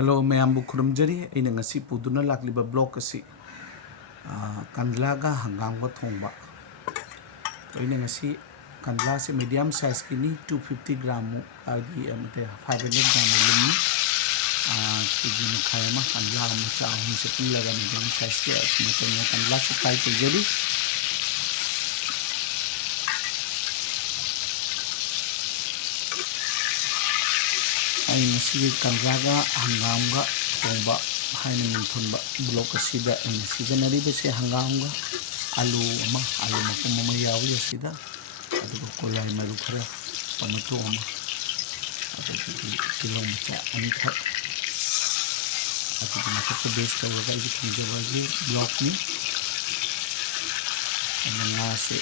Hello mayambu khurumjari aina ngasi puduna lakliba blog asi kandlaga hangam thongba aina ngasi kandla se medium size kini 250 gram agi amate 500 gram lumni kiji na khayama kandla macha hum se pilaga medium size ke asmate ne kandla se fry kujari ai ngasi kandlaga hangamga thongba haina minthonba blog asida aina seasonary bese hangamga alu mapum ama yawi asida aduga kolai maru khara tomato ama adagi tilong macha ani khak adagi makata base tawraga igi thongjabagi blog ni aina nga se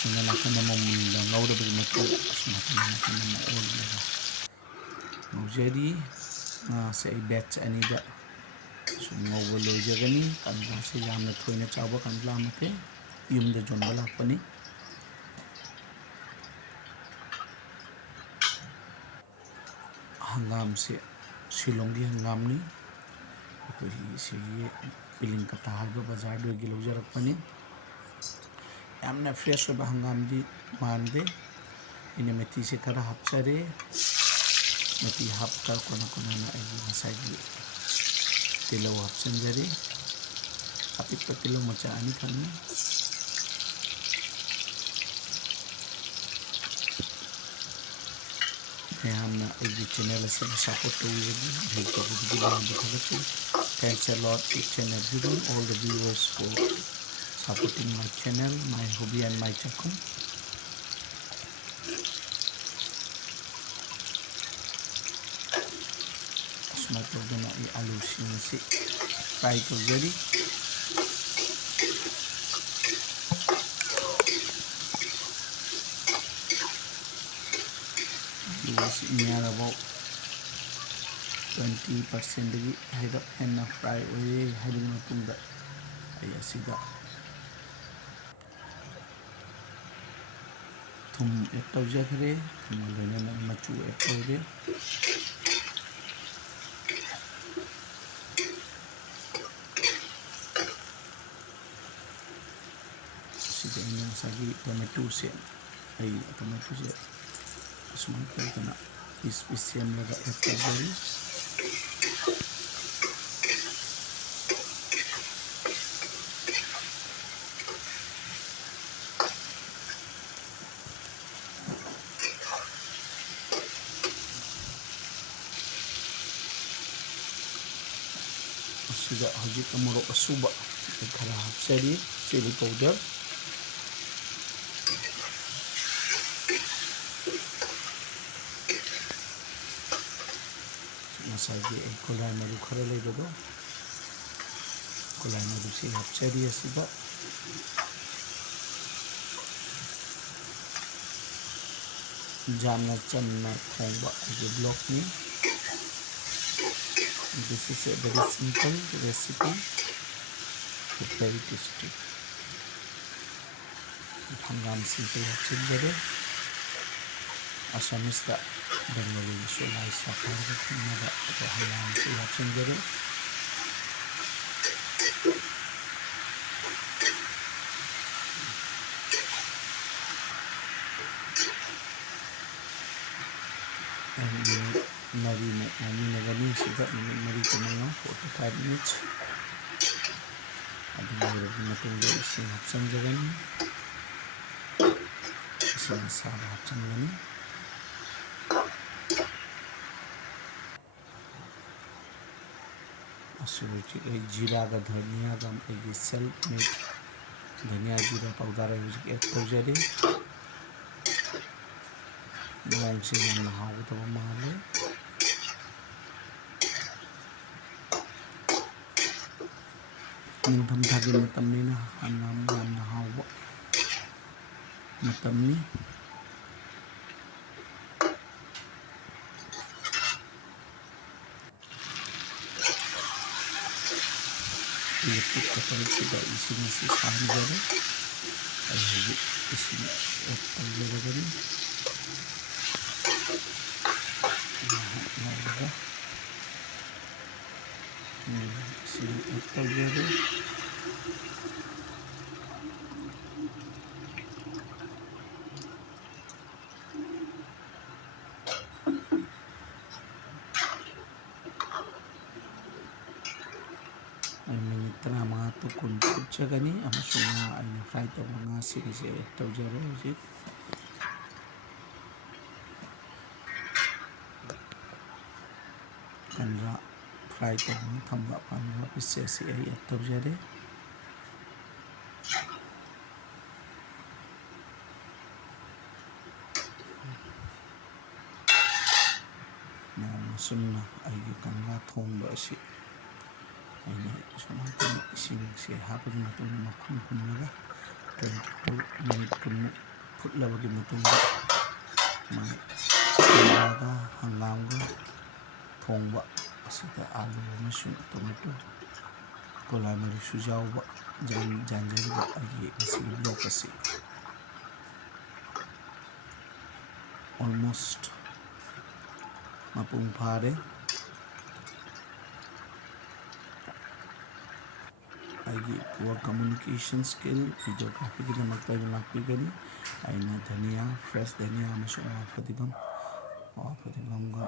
sina nakana mamunda ngawrabagi matu asmatana nakana ma olga ngawjari nga se ai batch anida ngawba loijagani kandla se yamna thoina chawba kandla mate yumda jonba lakpani hangam se shilongi hangam ni ko hi piling kata haiba bazar do gi lawjarakpani yamna fresh ba hangam di mande ine methi se kara hapchare methi hapka kona na ai masai gi tilo hapsanjare apikpa tilo macha ani khanni mayamna igi channel ase support tawibagi help. Thanks a lot each and everyone, all the viewers for supporting my channel, my hobby and my chakum. Smart na I alu sinasi fry tawjari near about 20% dagi haidap henna fry oye haibagi matungda ai asida thum add tawjare thum loinana machu add tawre sida ina sagi tomato se ai tomato se asman tawdana piece laga add tawjari sida hojik morok asuba khara hapsari chili powder masagi ay kolai maru khara leibado kolai maru se hapsari asida jamna channa thongba agi block ni. This is a very simple recipe but very tasty. Hangam simple hapsanjare Assamese da Bengali so nice sapharga khunada to hangam se hapsanjare mari nagani sida mari tamanga 45 minutes adu matungda ising hapsanjagani ising saba hapsanjagani asuji jira ga dhania ga egi self made dhania jira powder ai add tawjare mong se yamna hawdaba male ningtham thagi matamnina hangam yamna hawba matamni electric kettle sida ising se sahanjare ai hojik ising add tawjaragani ꯁꯤꯅ ꯑꯦꯗ ꯇꯧꯖꯔꯦ. Minute 15 two 20 ꯐꯨꯠꯆꯒꯅꯤ ꯑꯃꯁꯨꯡ ꯉꯥ ꯑꯩꯅ fry ꯇꯧꯕ ꯉꯥꯁꯤꯡꯁꯦ ꯑꯦꯗ ꯇꯧꯖꯔꯦ ꯍꯧꯖꯤꯛ. ꯀꯟꯗ꯭ꯔꯥ fry ꯇꯧꯗꯨꯅ ꯊꯝꯕ ꯀꯟꯗ꯭ꯔꯥ piece ꯑꯁꯤ ꯑꯩ ꯑꯦꯗ ꯇꯧꯖꯔꯦ. ꯃꯑꯣꯡ ꯑꯁꯨꯝꯅ ꯑꯩꯒꯤ ꯀꯟꯗ꯭ꯔꯥ ꯊꯣꯡꯕ ꯑꯁꯤ ꯑꯩꯅ ꯁꯨꯃꯥꯏꯅ ꯏꯁꯤꯡꯁꯦ ꯍꯥꯞꯄꯒꯤ ꯃꯇꯨꯡꯗ ꯃꯈꯨꯝ ꯈꯨꯝꯂꯒ 22 ꯃꯤꯅꯤꯠ 20ꯃꯨꯛ ꯐꯨꯠꯂꯕꯒꯤ ꯃꯇꯨꯡꯗ ꯃꯥꯏ ꯀꯟꯗ꯭ꯔꯥꯒ ꯍꯪꯒꯥꯝꯒ ꯊꯣꯡꯕ ꯑꯁꯤꯗ ꯑꯥꯂꯨ ꯑꯃꯁꯨꯡ ꯇꯣꯃꯦꯇꯣ ꯀꯣꯂꯥꯏ ꯃꯔꯤꯁꯨ ꯌꯥꯎꯕ ꯌꯥꯟꯖꯔꯤꯕ ꯑꯩꯒꯤ ꯉꯁꯤꯒꯤ ꯕ꯭ꯂꯣꯛ ꯑꯁꯤ ꯑꯣꯜꯃꯣꯁꯠ ꯃꯄꯨꯡ ꯐꯥꯔꯦ. ꯑꯩꯒꯤ ꯄꯨꯋꯔ ꯀꯝꯃꯨꯅꯤꯀꯦꯁꯟ ꯁ꯭ꯀꯤꯜ ꯚꯤꯗꯤꯑꯣꯒ꯭ꯔꯥꯐꯤꯒꯤꯗꯃꯛꯇ ꯑꯩꯅ ꯂꯥꯛꯄꯤꯒꯅꯤ. ꯑꯩꯅ ꯙꯅꯤꯌꯥ ꯐ꯭ꯔꯦꯁ ꯙꯅꯤꯌꯥ ꯑꯃꯁꯨꯡ ꯑꯋꯥ ꯐꯗꯤꯒꯣꯝꯒ